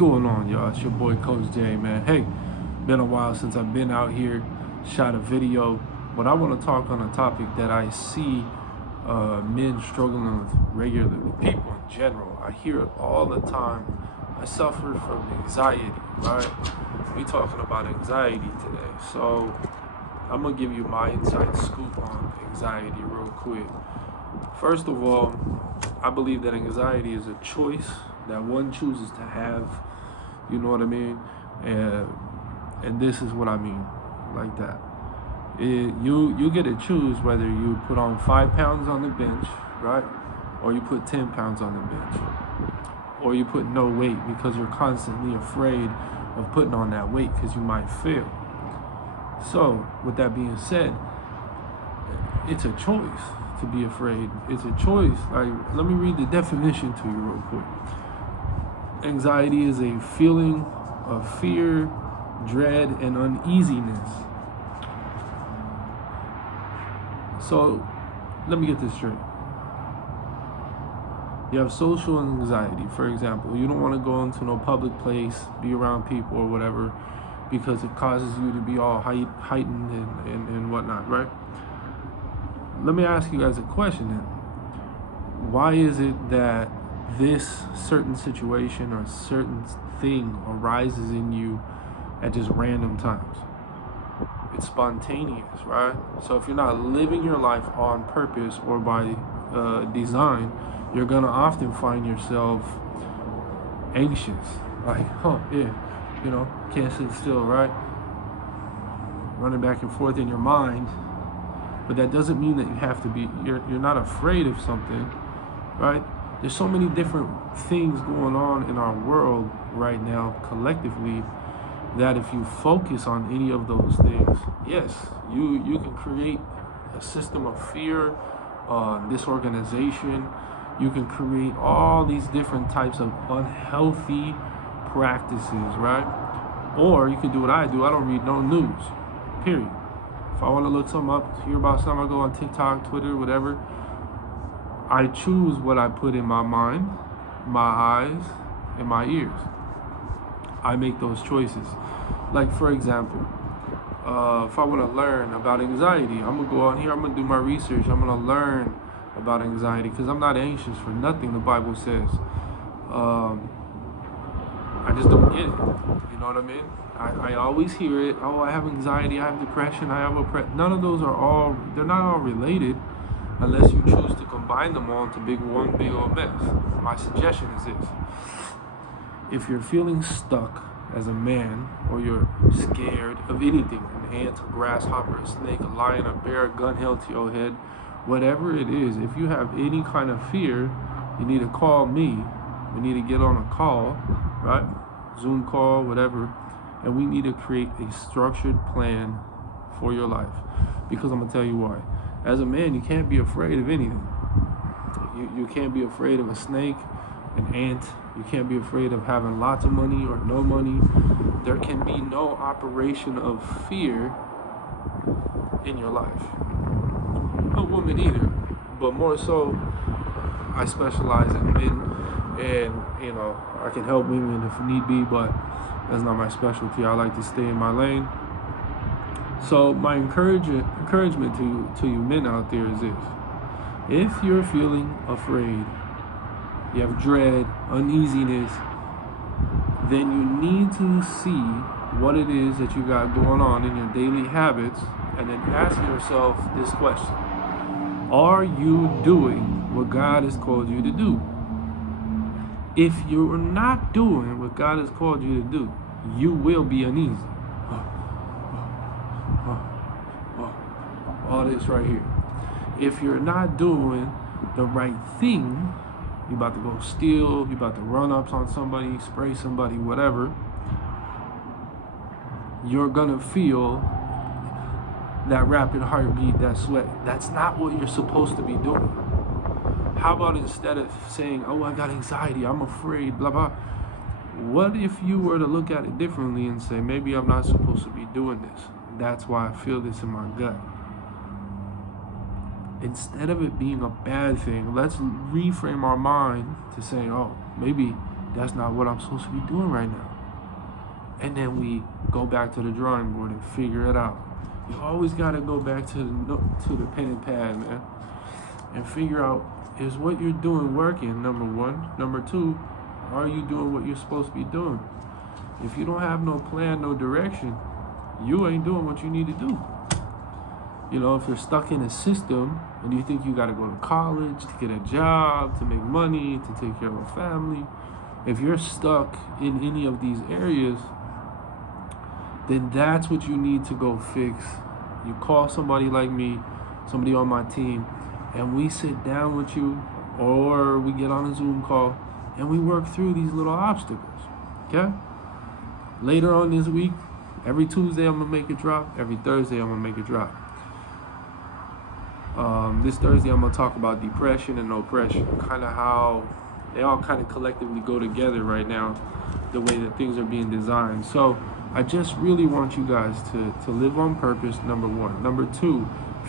going on, y'all? It's your boy Coach J, man. Hey, been a while since I've been out here, shot a video, but I want to talk on a topic that I see men struggling with regularly, people in general. I hear it all the time. I suffer from anxiety, right? We talking about anxiety today, so I'm gonna give you my inside scoop on anxiety real quick. First of all, I believe that anxiety is a choice that one chooses to have. You know what I mean? And this is what I mean, like that. You get to choose whether you put on 5 pounds on the bench, right? Or you put 10 pounds on the bench. Or you put no weight because you're constantly afraid of putting on that weight because you might fail. So, with that being said, it's a choice to be afraid. It's a choice. Like, let me read the definition to you real quick. Anxiety is a feeling of fear, dread, and uneasiness. So, let me get this straight. You have social anxiety, for example. You don't want to go into no public place, be around people or whatever, because it causes you to be all heightened and whatnot, right? Let me ask you guys a question then. Why is it that this certain situation or certain thing arises in you at just random times? It's spontaneous, right? So if you're not living your life on purpose or by design, you're gonna often find yourself anxious, like, can't sit still, right? Running back and forth in your mind. But that doesn't mean that you have to be, you're not afraid of something, right? There's so many different things going on in our world right now collectively that if you focus on any of those things, yes, you can create a system of fear, disorganization. You can create all these different types of unhealthy practices, right? Or you can do what I do. I don't read no news, period. If I want to look something up, hear about something, I go on TikTok, Twitter, whatever. I choose what I put in my mind, my eyes, and my ears. I make those choices. Like, for example, if I want to learn about anxiety, I'm going to go on here, I'm going to do my research, I'm going to learn about anxiety because I'm not anxious for nothing, the Bible says. I just don't get it. You know what I mean? I always hear it. Oh, I have anxiety, I have depression, I have none of those are they're not all related unless you choose to combine them all into one big old mess. My suggestion is this. If you're feeling stuck as a man, or you're scared of anything, an ant, a grasshopper, a snake, a lion, a bear, a gun held to your head, whatever it is, if you have any kind of fear, you need to call me. We need to get on a call, right? Zoom call, whatever. And we need to create a structured plan for your life. Because I'm going to tell you why. As a man, you can't be afraid of anything. You can't be afraid of a snake, an ant. You can't be afraid of having lots of money or no money. There can be no operation of fear in your life. A woman either, but more so, I specialize in men, and I can help women if need be, but that's not my specialty. I like to stay in my lane. So my encouragement to you men out there is this: if you're feeling afraid, you have dread, uneasiness, then you need to see what it is that you got going on in your daily habits, and then ask yourself this question: are you doing what God has called you to do? If you're not doing what God has called you to do, you will be uneasy. All this right here. If you're not doing the right thing, you about to go steal, you about to run up on somebody, spray somebody, whatever, you're gonna feel that rapid heartbeat, that sweat. That's not what you're supposed to be doing. How about instead of saying, oh, I got anxiety, I'm afraid, blah, blah, what if you were to look at it differently and say, maybe I'm not supposed to be doing this. That's why I feel this in my gut. Instead of it being a bad thing, let's reframe our mind to say, oh, maybe that's not what I'm supposed to be doing right now. And then we go back to the drawing board and figure it out. You always got to go back to the pen and pad, man, and figure out, is what you're doing working, number one. Number two, are you doing what you're supposed to be doing? If you don't have no plan, no direction, you ain't doing what you need to do. You know, if you're stuck in a system and you think you got to go to college to get a job, to make money, to take care of a family, if you're stuck in any of these areas, then that's what you need to go fix. You call somebody like me, somebody on my team, and we sit down with you, or we get on a Zoom call and we work through these little obstacles. Okay? Later on this week, every Tuesday I'm gonna make a drop. Every Thursday I'm gonna make a drop. This Thursday I'm gonna talk about depression and oppression, kind of how they all kind of collectively go together right now, the way that things are being designed. So I just really want you guys to live on purpose, number one. Number two,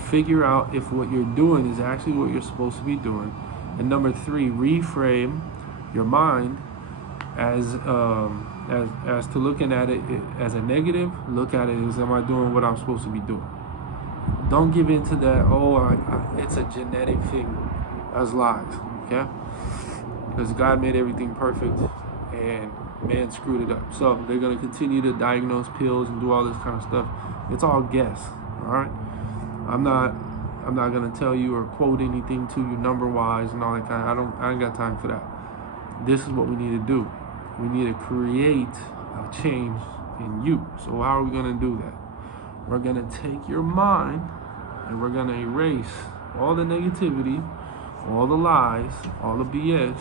figure out if what you're doing is actually what you're supposed to be doing. And number three, reframe your mind as to looking at it as a negative. Look at it as, am I doing what I'm supposed to be doing? Don't give in to that, it's a genetic thing. That's lies, okay? Because God made everything perfect and man screwed it up. So they're going to continue to diagnose pills and do all this kind of stuff. It's all guess, all right? I'm not going to tell you or quote anything to you number-wise and all that kind of, I ain't got time for that. This is what we need to do. We need to create a change in you. So how are we going to do that? We're going to take your mind and we're going to erase all the negativity, all the lies, all the BS,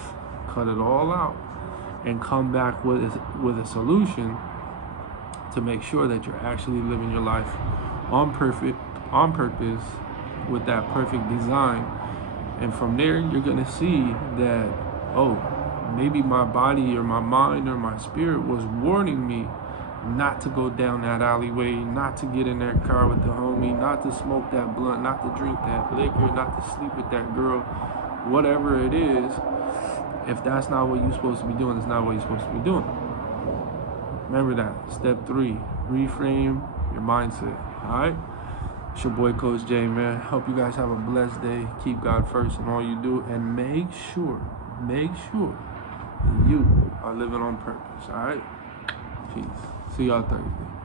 cut it all out, and come back with a solution to make sure that you're actually living your life on purpose with that perfect design. And from there, you're going to see that, oh, maybe my body or my mind or my spirit was warning me not to go down that alleyway, not to get in that car with the homie, not to smoke that blunt, not to drink that liquor, not to sleep with that girl, whatever it is. If that's not what you're supposed to be doing, it's not what you're supposed to be doing. Remember that. Step 3, reframe your mindset. All right? It's your boy, Coach J, man. Hope you guys have a blessed day. Keep God first in all you do. And make sure that you are living on purpose. All right? Peace. See y'all Thursday.